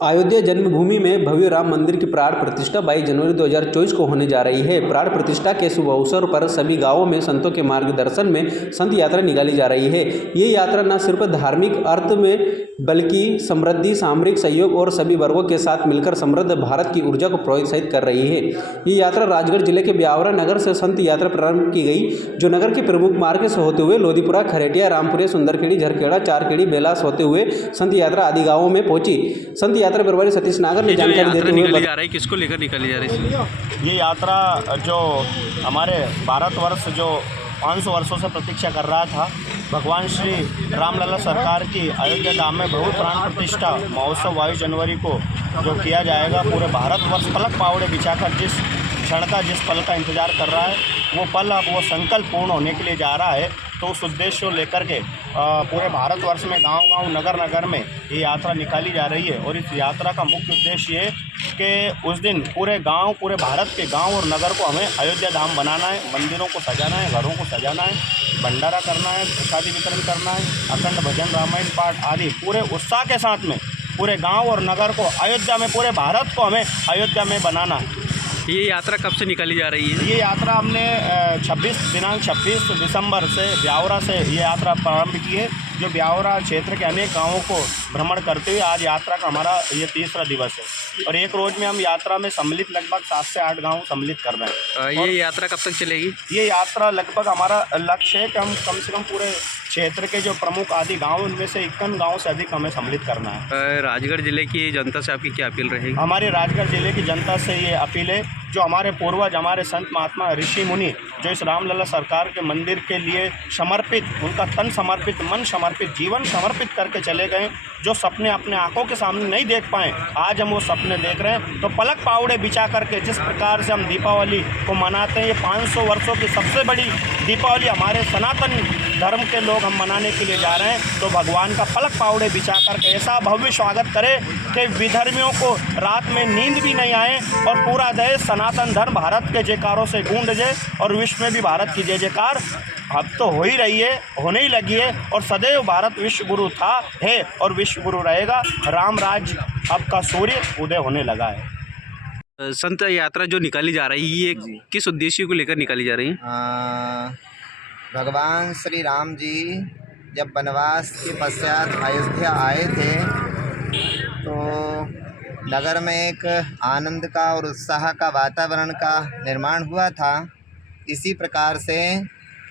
अयोध्या जन्मभूमि में भव्य राम मंदिर की प्राण प्रतिष्ठा 22 जनवरी 2024 को होने जा रही है। प्राण प्रतिष्ठा के शुभ अवसर पर सभी गांवों में संतों के मार्गदर्शन में संत यात्रा निकाली जा रही है। ये यात्रा न सिर्फ धार्मिक अर्थ में बल्कि समृद्धि, सामरिक सहयोग और सभी वर्गों के साथ मिलकर समृद्ध भारत की ऊर्जा को प्रोत्साहित कर रही है। ये यात्रा राजगढ़ जिले के ब्यावरा नगर से संत यात्रा प्रारंभ की गई, जो नगर के प्रमुख मार्ग से होते हुए लोधीपुरा, खरेटिया, रामपुरे, सुंदरखेड़ी, झरखेड़ा, चारखेड़ी, बेलास होते हुए संत यात्रा आदि गाँवों में पहुंची। संत यात्रा प्रभारी सतीश नागर ने जानकारी देते हुए निकाली जा रही है, किसको लेकर निकाली जा रही है? ये यात्रा जो हमारे भारतवर्ष जो 500 वर्षों से प्रतीक्षा कर रहा था, भगवान श्री रामलला सरकार की अयोध्या धाम में भव्य प्राण प्रतिष्ठा महोत्सव 22 जनवरी को जो किया जाएगा, पूरे भारतवर्ष पलक पावड़े बिछाकर जिस क्षण का, जिस पल का इंतजार कर रहा है, वो पल अब वो संकल्प पूर्ण होने के लिए जा रहा है। तो उस उद्देश्य को लेकर के पूरे भारतवर्ष में गांव-गांव, नगर-नगर में ये यात्रा निकाली जा रही है। और इस यात्रा का मुख्य उद्देश्य ये कि उस दिन पूरे गांव, पूरे भारत के गांव और नगर को हमें अयोध्या धाम बनाना है, मंदिरों को सजाना है, घरों को सजाना है, भंडारा करना है, प्रसादी वितरण करना है, अखंड भजन, रामायण पाठ आदि पूरे उत्साह के साथ में पूरे गाँव और नगर को अयोध्या में, पूरे भारत को हमें अयोध्या में बनाना है। ये यात्रा कब से निकाली जा रही है? ये यात्रा हमने दिनांक 26 दिसंबर से ब्यावरा से ये यात्रा प्रारंभ की है, जो ब्यावरा क्षेत्र के अनेक गांवों को भ्रमण करते हुए आज यात्रा का हमारा ये तीसरा दिवस है। और एक रोज में हम यात्रा में सम्मिलित लगभग 7 से 8 गांव सम्मिलित कर रहे हैं। ये यात्रा कब तक चलेगी? ये यात्रा लगभग हमारा लक्ष्य है कि हम कम से कम पूरे क्षेत्र के जो प्रमुख आदि गाँव, उनमें से 51 गाँव से अधिक हमें सम्मिलित करना है। राजगढ़ जिले की जनता से आपकी क्या अपील रहेगी? हमारे राजगढ़ जिले की जनता से ये अपील है, जो हमारे पूर्वज, हमारे संत महात्मा, ऋषि मुनि जो इस रामलला सरकार के मंदिर के लिए समर्पित, उनका तन समर्पित, मन समर्पित, जीवन समर्पित करके चले गए, जो सपने अपने आंखों के सामने नहीं देख पाए, आज हम वो सपने देख रहे हैं। तो पलक पावड़े बिछा करके जिस प्रकार से हम दीपावली को मनाते हैं, ये 500 वर्षों की सबसे बड़ी दीपावली हमारे सनातन धर्म के लोग हम मनाने के लिए जा रहे हैं। तो भगवान का पलक पावड़े बिछा करके ऐसा भव्य स्वागत करें कि विधर्मियों को रात में नींद भी नहीं आए और पूरा देश सनातन धर्म भारत के जयकारों से गूंज जाए और विश्व में भी भारत की जय जयकार अब तो हो ही रही है, होने ही लगी है। और सदैव भारत विश्व गुरु था, है और विश्व गुरु रहेगा। राम राज अब का सूर्य उदय होने लगा है। संत यात्रा जो निकाली जा रही है, ये किस उद्देश्य को लेकर निकाली जा रही है? भगवान श्री राम जी जब वनवास के पश्चात अयोध्या आए थे, तो नगर में एक आनंद का और उत्साह का वातावरण का निर्माण हुआ था। इसी प्रकार से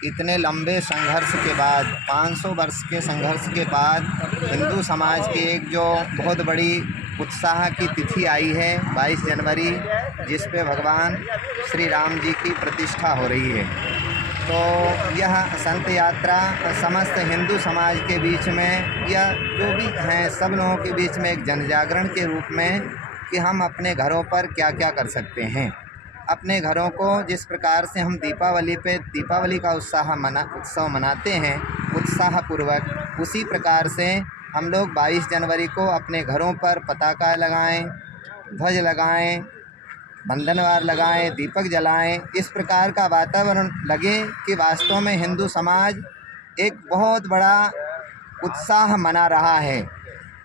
इतने लंबे संघर्ष के बाद, 500 वर्ष के संघर्ष के बाद, हिंदू समाज की एक जो बहुत बड़ी उत्साह की तिथि आई है 22 जनवरी, जिस पे भगवान श्री राम जी की प्रतिष्ठा हो रही है। तो यह संत यात्रा समस्त हिंदू समाज के बीच में, या जो भी हैं सब लोगों के बीच में एक जनजागरण के रूप में कि हम अपने घरों पर क्या क्या कर सकते हैं। अपने घरों को जिस प्रकार से हम दीपावली का उत्सव मनाते हैं उत्साहपूर्वक, उसी प्रकार से हम लोग 22 जनवरी को अपने घरों पर पताका लगाएं, ध्वज लगाएं, बंधनवार लगाएं, दीपक जलाएं। इस प्रकार का वातावरण लगे कि वास्तव में हिंदू समाज एक बहुत बड़ा उत्साह मना रहा है।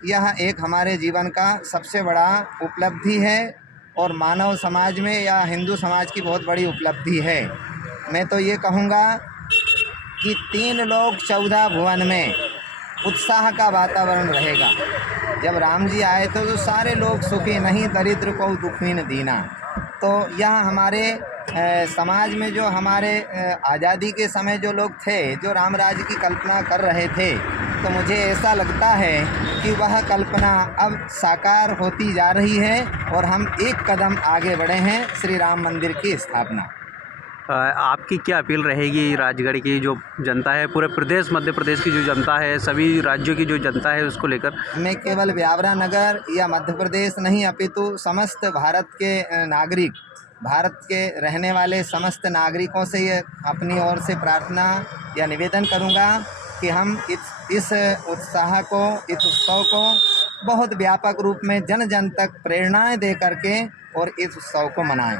यह एक हमारे जीवन का सबसे बड़ा उपलब्धि है और मानव समाज में या हिंदू समाज की बहुत बड़ी उपलब्धि है। मैं तो ये कहूँगा कि 3 लोक 14 भुवन में उत्साह का वातावरण रहेगा। जब राम जी आए तो सारे लोग सुखी, नहीं दरिद्र को दुखी न दीना। तो यह हमारे समाज में जो हमारे आज़ादी के समय जो लोग थे, जो राम राज्य की कल्पना कर रहे थे, तो मुझे ऐसा लगता है कि वह कल्पना अब साकार होती जा रही है और हम एक कदम आगे बढ़े हैं श्री राम मंदिर की स्थापना। आपकी क्या अपील रहेगी राजगढ़ की जो जनता है, पूरे प्रदेश, मध्य प्रदेश की जो जनता है, सभी राज्यों की जो जनता है, उसको लेकर? मैं केवल ब्यावरा नगर या मध्य प्रदेश नहीं, अपितु समस्त भारत के नागरिक, भारत के रहने वाले समस्त नागरिकों से ये अपनी ओर से प्रार्थना या निवेदन करूँगा कि हम इस उत्साह को, इस उत्सव को बहुत व्यापक रूप में जन जन तक प्रेरणाएँ दे करके और इस उत्सव को मनाएं।